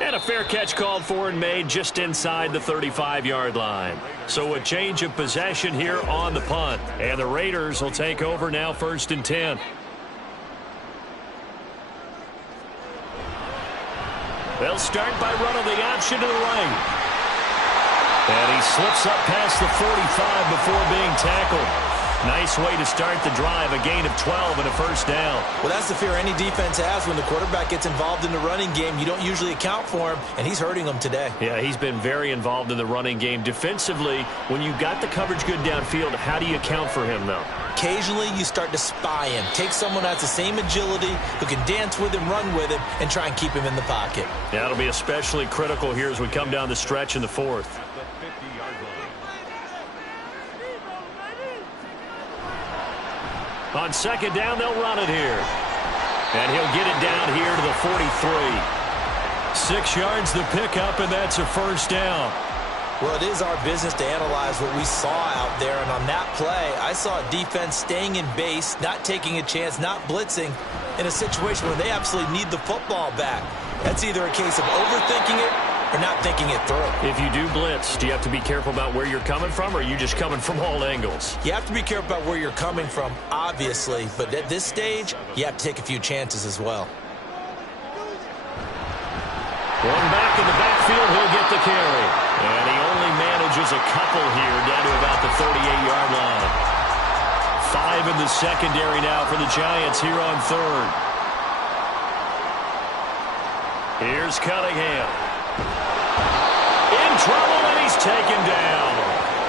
And a fair catch called for and made just inside the 35-yard line. So a change of possession here on the punt. And the Raiders will take over now 1st and 10. They'll start by running the option to the right. And he slips up past the 45 before being tackled. Nice way to start the drive, a gain of 12 and a 1st down. Well, that's the fear any defense has when the quarterback gets involved in the running game. You don't usually account for him, and he's hurting them today. Yeah, he's been very involved in the running game. Defensively, when you got the coverage good downfield, how do you account for him, though? Occasionally, you start to spy him. Take someone that has the same agility, who can dance with him, run with him, and try and keep him in the pocket. Yeah, it'll be especially critical here as we come down the stretch in the 4th. On 2nd down, they'll run it here. And he'll get it down here to the 43. 6 yards the pickup, and that's a 1st down. Well, it is our business to analyze what we saw out there, and on that play, I saw a defense staying in base, not taking a chance, not blitzing, in a situation where they absolutely need the football back. That's either a case of overthinking it or not thinking it through. If you do blitz, do you have to be careful about where you're coming from, or are you just coming from all angles? You have to be careful about where you're coming from, obviously, but at this stage, you have to take a few chances as well. One back in the backfield, he'll get the carry. And he only manages a couple here down to about the 38-yard line. 5 in the secondary now for the Giants here on third. Here's Cunningham. In trouble, and he's taken down.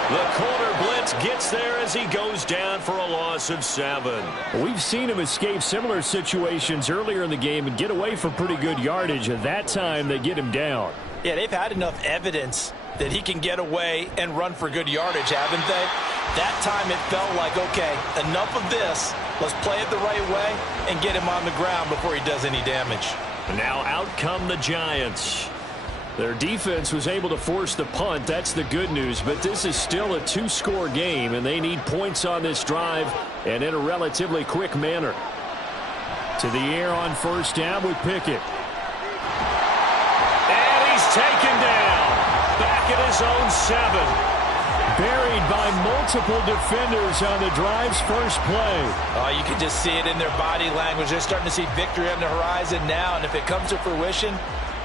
The corner blitz gets there as he goes down for a loss of 7. We've seen him escape similar situations earlier in the game and get away for pretty good yardage. At that time, they get him down. Yeah, they've had enough evidence that he can get away and run for good yardage, haven't they? That time it felt like, okay, enough of this. Let's play it the right way and get him on the ground before he does any damage. And now out come the Giants. Their defense was able to force the punt. That's the good news. But this is still a 2-score game, and they need points on this drive and in a relatively quick manner. To the air on first down with Pickett. And he's taken down. Back at his own 7. Buried by multiple defenders on the drive's first play. You can just see it in their body language. They're starting to see victory on the horizon now, and if it comes to fruition,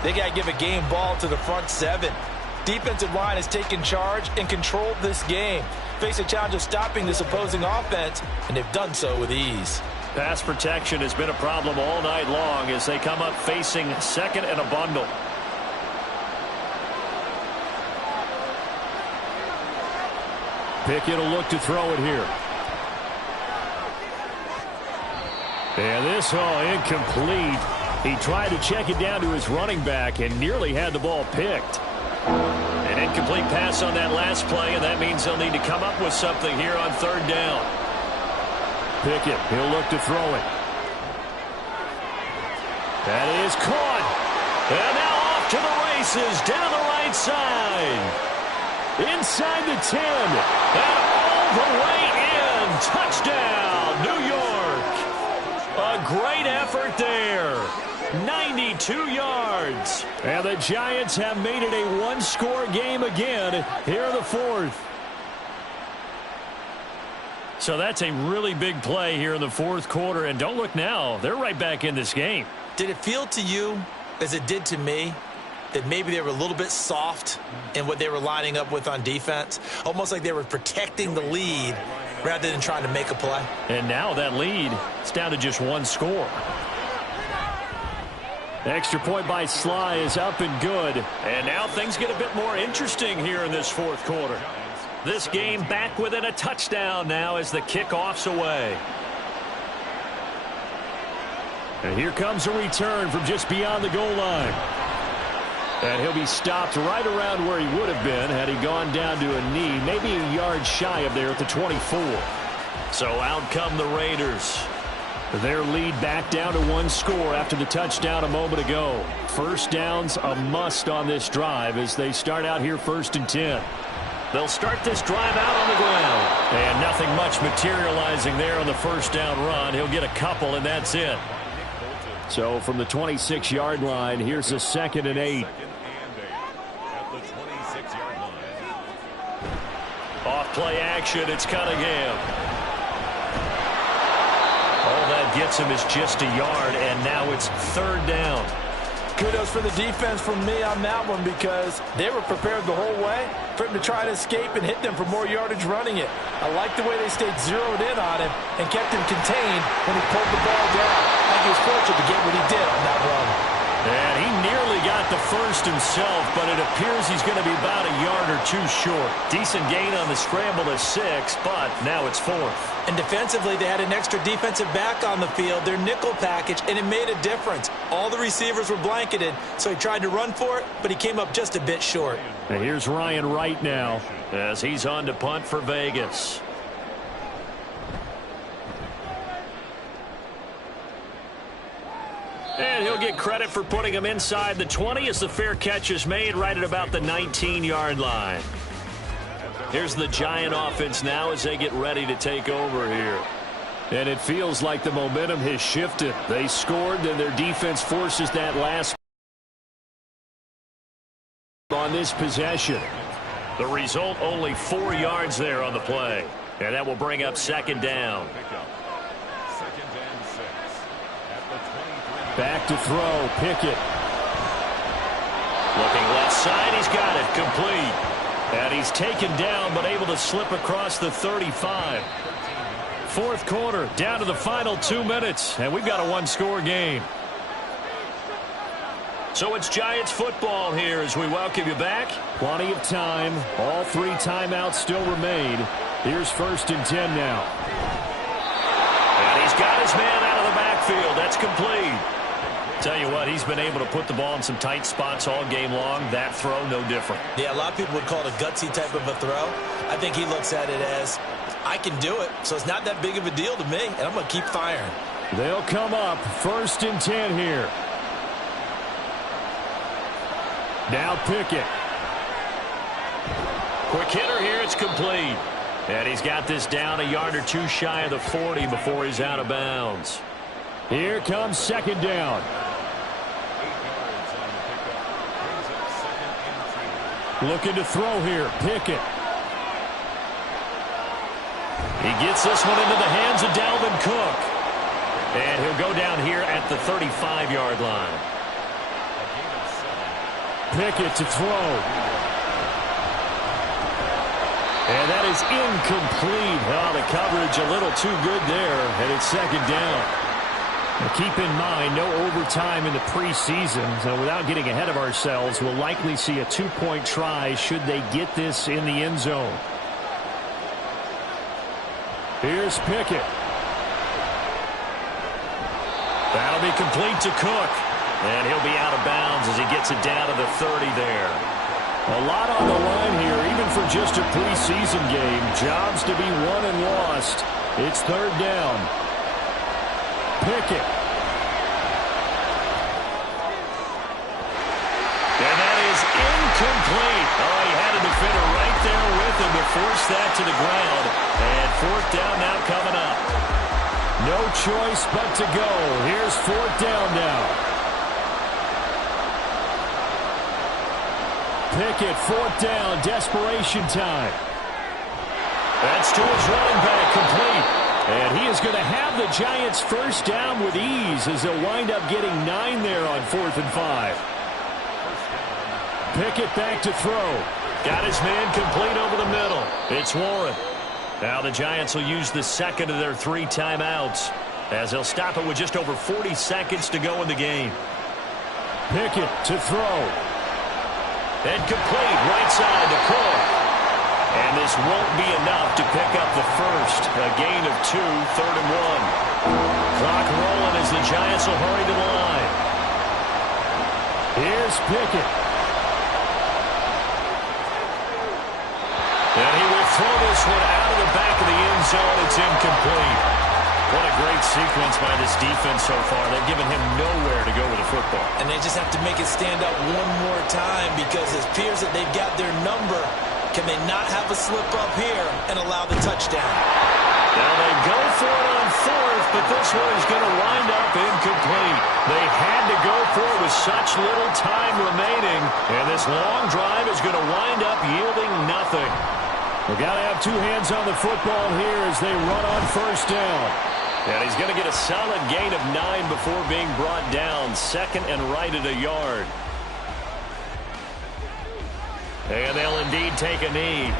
they got to give a game ball to the front 7. Defensive line has taken charge and controlled this game. Face a challenge of stopping this opposing offense, and they've done so with ease. Pass protection has been a problem all night long as they come up facing second and a bundle. Pickett will look to throw it here. And this, incomplete. He tried to check it down to his running back and nearly had the ball picked. An incomplete pass on that last play, and that means they'll need to come up with something here on third down. Pickett, he'll look to throw it. That is caught. And now off to the races down the right side. Inside the 10. And all the way in. Touchdown, New York. A great effort there. 92 yards. And the Giants have made it a 1-score game again here in the fourth. So that's a really big play here in the fourth quarter. And don't look now. They're right back in this game. Did it feel to you, as it did to me, that maybe they were a little bit soft in what they were lining up with on defense? Almost like they were protecting the lead rather than trying to make a play. And now that lead is down to just 1 score. Extra point by Sly is up and good. And now things get a bit more interesting here in this fourth quarter. This game back within a touchdown now as the kickoff's away. And here comes a return from just beyond the goal line. And he'll be stopped right around where he would have been had he gone down to a knee, maybe a yard shy of there at the 24. So out come the Raiders. Their lead back down to 1 score after the touchdown a moment ago. First down's a must on this drive as they start out here 1st and 10. They'll start this drive out on the ground. And nothing much materializing there on the first down run. He'll get a couple, and that's it. So from the 26-yard line, here's a 2nd and 8. Off play action, it's Cunningham. All that gets him is just a yard, and now it's 3rd down. Kudos for the defense from me on that one because they were prepared the whole way for him to try to escape and hit them for more yardage running it. I like the way they stayed zeroed in on him and kept him contained when he pulled the ball down. I think he was fortunate to get what he did on that run. And he nearly got the first himself, but it appears he's going to be about a yard or 2 short. Decent gain on the scramble to 6, but now it's 4th. And defensively, they had an extra defensive back on the field, their nickel package, and it made a difference. All the receivers were blanketed, so he tried to run for it, but he came up just a bit short. And here's Ryan Wright now as he's on to punt for Vegas. And he'll get credit for putting him inside the 20 as the fair catch is made right at about the 19-yard line. Here's the Giant offense now as they get ready to take over here. And it feels like the momentum has shifted. They scored, and their defense forces that last on this possession. The result, only 4 yards there on the play. And that will bring up 2nd down. Back to throw, Pickett. Looking left side, he's got it, complete. And he's taken down, but able to slip across the 35. Fourth quarter, down to the final 2 minutes, and we've got a one-score game. So it's Giants football here as we welcome you back. Plenty of time. All 3 timeouts still remain. Here's 1st and 10 now. And he's got his man out of the backfield. That's complete. Tell you what, he's been able to put the ball in some tight spots all game long. That throw, no different. Yeah, a lot of people would call it a gutsy type of a throw. I think he looks at it as, I can do it, so it's not that big of a deal to me, and I'm going to keep firing. They'll come up 1st and 10 here. Now Pickett. Quick hitter here, it's complete. And he's got this down a yard or 2 shy of the 40 before he's out of bounds. Here comes 2nd down. Looking to throw here, Pickett. He gets this one into the hands of Dalvin Cook. And he'll go down here at the 35-yard line. Pickett to throw. And that is incomplete. Oh, the coverage a little too good there, and it's 2nd down. Now keep in mind, no overtime in the preseason, so without getting ahead of ourselves, we'll likely see a 2-point try should they get this in the end zone. Here's Pickett. That'll be complete to Cook. And he'll be out of bounds as he gets it down to the 30 there. A lot on the line here, even for just a preseason game. Jobs to be won and lost. It's 3rd down. Pickett. And that is incomplete. Oh, he had a defender right there with him to force that to the ground. And 4th down now coming up. No choice but to go. Here's 4th down now. Pickett, 4th down, desperation time. That's to his running back, complete. And he is going to have the Giants 1st down with ease as they'll wind up getting 9 there on 4th and 5. Pickett back to throw. Got his man complete over the middle. It's Warren. Now the Giants will use the 2nd of their 3 timeouts as they'll stop it with just over 40 seconds to go in the game. Pickett to throw. And complete, right side to Cook. And this won't be enough to pick up the first. A gain of 2, 3rd and 1. Clock rolling as the Giants will hurry to the line. Here's Pickett. And he will throw this one out of the back of the end zone. It's incomplete. What a great sequence by this defense so far. They've given him nowhere to go with the football. And they just have to make it stand up one more time because it appears that they've got their number. Can they not have a slip up here and allow the touchdown? Now they go for it on 4th, but this one is going to wind up incomplete. They had to go for it with such little time remaining, and this long drive is going to wind up yielding nothing. We've got to have 2 hands on the football here as they run on 1st down. And he's going to get a solid gain of 9 before being brought down. 2nd and right at a yard. And they'll indeed take a knee.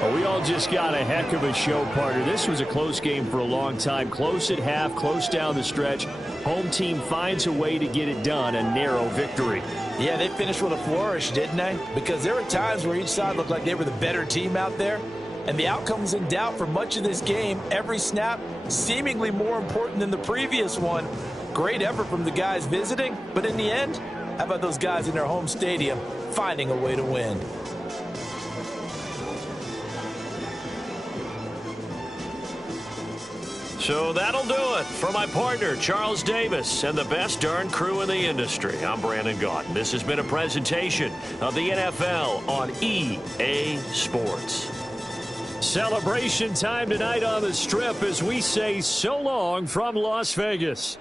Well, we all just got a heck of a show, partner. This was a close game for a long time. Close at half, close down the stretch. Home team finds a way to get it done, a narrow victory. Yeah, they finished with a flourish, didn't they? Because there were times where each side looked like they were the better team out there. And the outcome's in doubt for much of this game. Every snap seemingly more important than the previous one. Great effort from the guys visiting. But in the end, how about those guys in their home stadium finding a way to win? So that'll do it for my partner, Charles Davis, and the best darn crew in the industry. I'm Brandon Gaudin. This has been a presentation of the NFL on EA Sports. Celebration time tonight on the Strip as we say so long from Las Vegas.